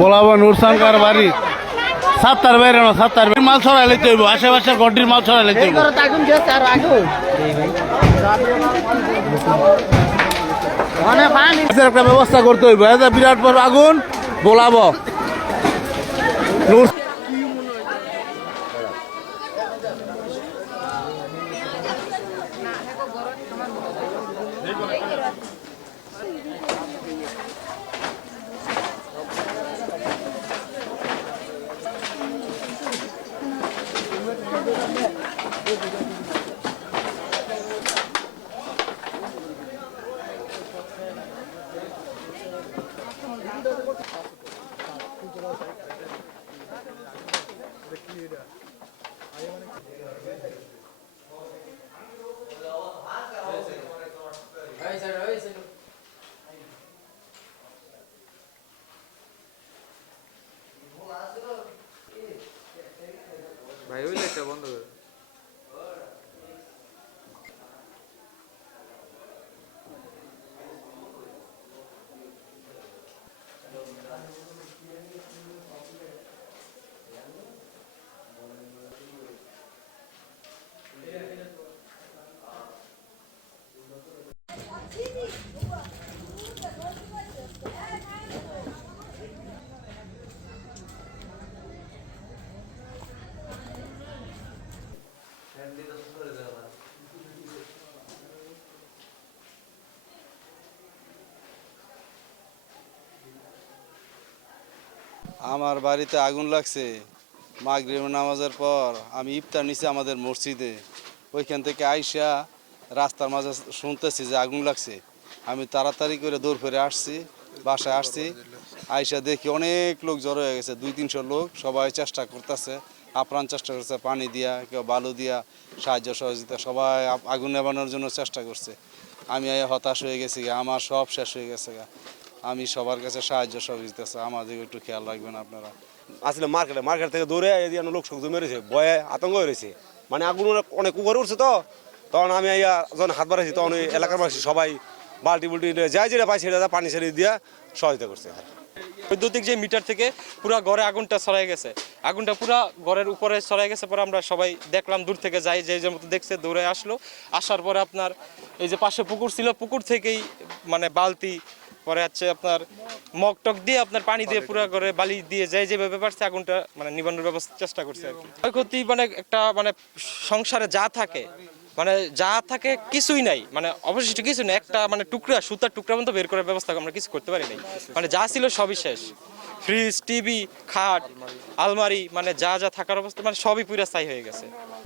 গোলাবা নুরসানকার বাড়ি ৭টার বাইরে না ৭টার মাল ছড়াই লেতে হইব আশেপাশে গড্ডির মাল ছড়াই লেতে হইব একটা ব্যবস্থা করতে হইব বিরাট বড় আগুন গোলাবো ভাই ওই লাইটটা বন্ধ করে আমার বাড়িতে আগুন লাগছে মাগরিব নামাজের পর আমি ইফতার নিছি আমাদের মসজিদে ওইখান থেকে আইসা রাস্তার মাঝে শুনতেছি যে আগুন লাগছে আমি তাড়াতাড়ি করে দৌড় ফিরে আসছি বাসায় আসছি আইসা দেখি অনেক লোক জড়ো হয়ে গেছে ২০০-৩০০ লোক সবাই চেষ্টা করতেছে আপ্রাণ চেষ্টা করছে পানি দিয়া কেউ বালু দিয়া সাহায্য সহযোগিতা সবাই আগুন নেভানোর জন্য চেষ্টা করছে আমি হতাশ হয়ে গেছি আমার সব শেষ হয়ে গেছে আমি সবার কাছে সাহায্য সহযোগিতা চাই আমাদের একটু খেয়াল রাখবেন আপনারা আসলে মার্কেট থেকে দৌড়ে এদিকে লোক সব জমে রয়েছে ভয়ে আতঙ্ক হয়েছে মানে আগুন অনেক উপরে উঠছে তো তখন আমি যখন হাত বাড়াইছি তখন ওই এলাকার মানুষ সবাই বাল্টি বুল্টি যাই যেটা পাই সেটা পানি ছেড়ে দিয়ে সহায়তা করছে। বৈদ্যুতিক যে মিটার থেকে পুরো ঘরে আগুনটা ছড়াই গেছে আগুনটা পুরো ঘরের উপরে ছড়াই গেছে পরে আমরা সবাই দেখলাম দূর থেকে যাই যে মতো দেখছে দৌড়ে আসলো আসার পরে আপনার এই যে পাশে পুকুর ছিল পুকুর থেকেই মানে বালতি পরে হচ্ছে আপনার মগ টক দিয়ে আপনার পানি দিয়ে পুরো ঘরে বালি দিয়ে যেভাবে পারছে আগুনটা মানে নিবানোর ব্যবস্থা চেষ্টা করছে আর কি ক্ষয়ক্ষতি মানে একটা মানে সংসারে যা থাকে কিছুই নাই মানে অবশিষ্ট কিছু নেই একটা মানে টুকরা সুতার টুকরা মতো বের করার ব্যবস্থা আমরা কিছু করতে পারি নাই মানে যা ছিল সবই শেষ ফ্রিজ টিভি খাট আলমারি মানে যা থাকার অবস্থা মানে সবই পুরো স্থায়ী হয়ে গেছে।